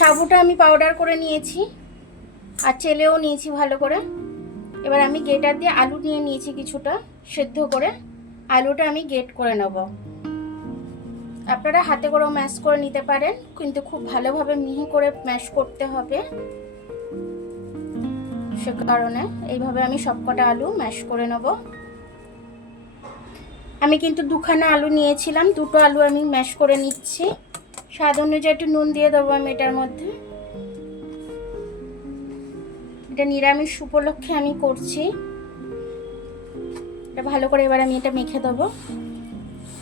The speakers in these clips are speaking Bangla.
সাবুটা আমি পাউডার করে নিয়েছি আর চেলেও নিয়েছি ভালো করে। এবার আমি গ্রেটার দিয়ে আলু নিয়ে নিয়েছি কিছুটা সেদ্ধ করে, আলুটা আমি গ্রেট করে নেব। আপনারা হাতে করেও ম্যাশ করে নিতে পারেন, কিন্তু খুব ভালোভাবে মিহি করে ম্যাশ করতে হবে, সে কারণে এইভাবে আমি সবকটা আলু ম্যাশ করে নেব। আমি কিন্তু দুখানা আলু নিয়েছিলাম, দুটো আলু আমি ম্যাশ করে নিচ্ছি। স্বাদ অনুযায়ী একটু নুন দিয়ে দেবো আমি এটার মধ্যে। এটা নিরামিষ উপলক্ষে আমি করছি। এটা ভালো করে এবার আমি এটা মেখে দেবো,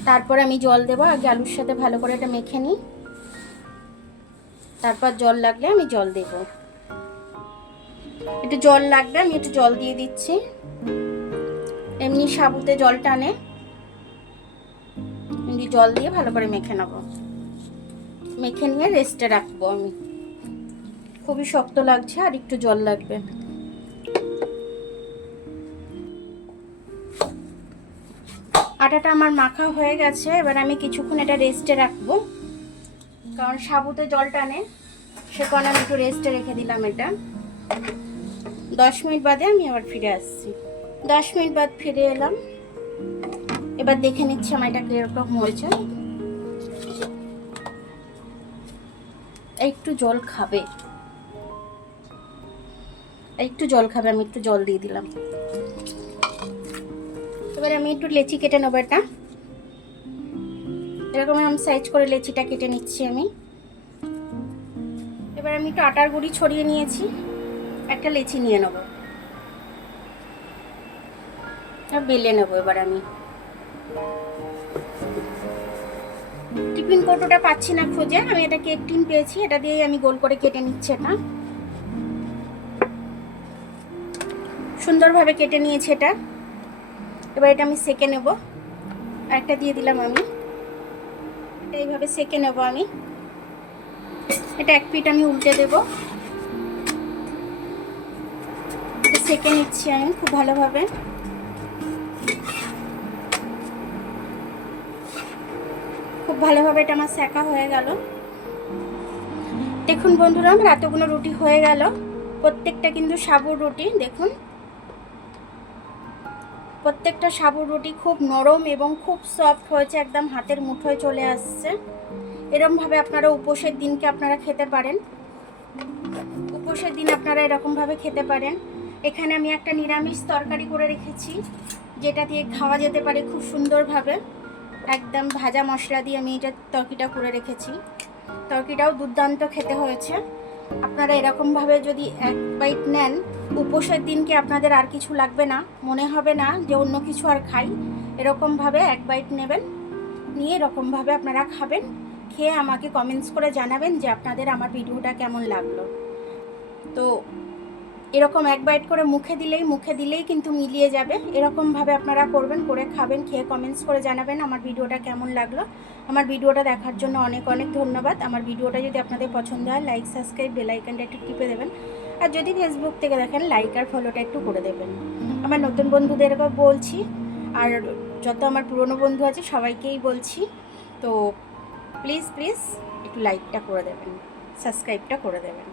তারপর আমি জল দেবো। আগে আলুর সাথে ভালো করে এটা মেখে নিই, তারপর জল লাগলে আমি জল দেব। একটু জল লাগবে, আমি একটু জল দিয়ে দিচ্ছি। এমনি সাবুতে জল টানে, এমনি জল দিয়ে ভালো করে মেখে নেব। মেখে নিয়ে রেস্টে রাখবো আমি। খুবই শক্ত লাগছে আর একটু জল লাগবে। আটাটা আমার মাখা হয়ে গেছে, এবার আমি কিছুক্ষণ এটা রেস্টে রাখবো, কারণ সাবুতে জল টানে, সে কারণে আমি একটু রেস্টে রেখে দিলাম এটা। 10 মিনিট বাদে আমি আবার ফিরে আসছি। 10 মিনিট বাদ ফিরে এলাম। এবার দেখে নিচ্ছি আমার এটা কিরকম হয়েছে। একটু জল খাবে, একটু জল খাবে, আমি একটু জল দিয়ে দিলাম। এবার আমি একটু লেচি কেটে নেবো। এটা এরকম আমি সাইজ করে লেচিটা কেটে নিচ্ছি আমি। এবার আমি একটু আটার গুঁড়ি ছড়িয়ে নিয়েছি, একটা লেচি নিয়ে নেবো আর বেলে নেবো। এবার আমি টিফিন কৌটোটা পাচ্ছি না খুঁজে, আমি এটা কেক টিন পেয়েছি, এটা দিয়েই আমি গোল করে কেটে নিচ্ছি। এটা সুন্দরভাবে কেটে নিয়েছি এটা। এবার এটা আমি সেকে নেব। একটা দিয়ে দিলাম আমি, এটা এইভাবে সেকে নেব আমি। এটা এক পিঠ আমি উল্টে দেব। এটা সেকে নিচ্ছি আমি খুব ভালোভাবে। খুব ভালোভাবে এটা আমার সেকা হয়ে গেল। দেখুন বন্ধুরা, আমার এতগুলো রুটি হয়ে গেল। প্রত্যেকটা কিন্তু সাবুর রুটি। দেখুন প্রত্যেকটা সাবুর রুটি খুব নরম এবং খুব সফট হয়েছে, একদম হাতের মুঠোয় চলে আসছে। এরকমভাবে আপনারা উপোসের দিনকে আপনারা খেতে পারেন, উপোসের দিন আপনারা এরকমভাবে খেতে পারেন। এখানে আমি একটা নিরামিষ তরকারি করে রেখেছি, যেটা দিয়ে খাওয়া যেতে পারে খুব সুন্দরভাবে। একদম ভাজা মশলা দিয়ে আমি এটা তরকারিটা করে রেখেছি। তরকারিটাও দুর্দান্ত খেতে হয়েছে। আপনারা এরকমভাবে যদি এক বাইট নেন, উপোসের দিনকে আপনাদের আর কিছু লাগবে না, মনে হবে না যে অন্য কিছু আর খাই। এরকমভাবে এক বাইট নেবেন, নিয়ে এরকমভাবে আপনারা খাবেন। খেয়ে আমাকে কমেন্টস করে জানাবেন যে আপনাদের আমার ভিডিওটা কেমন লাগলো। তো এরকম এক বাইট করে মুখে দিলেই কিন্তু মিলিয়ে যাবে। এরকমভাবে আপনারা করবেন, করে খাবেন, খেয়ে কমেন্টস করে জানাবেন আমার ভিডিওটা কেমন লাগলো। আমার ভিডিওটা দেখার জন্য অনেক অনেক ধন্যবাদ। আমার ভিডিওটা যদি আপনাদের পছন্দ হয়, লাইক, সাবস্ক্রাইব, বেল আইকনটা একটু টিপে দেবেন। আর যদি ফেসবুক থেকে দেখেন, লাইক আর ফলোটা একটু করে দেবেন। আমার নতুন বন্ধুদেরকে বলছি, আর যত আমার পুরনো বন্ধু আছে সবাইকেই বলছি, তো প্লিজ প্লিজ একটু লাইকটা করে দেবেন, সাবস্ক্রাইবটা করে দেবেন।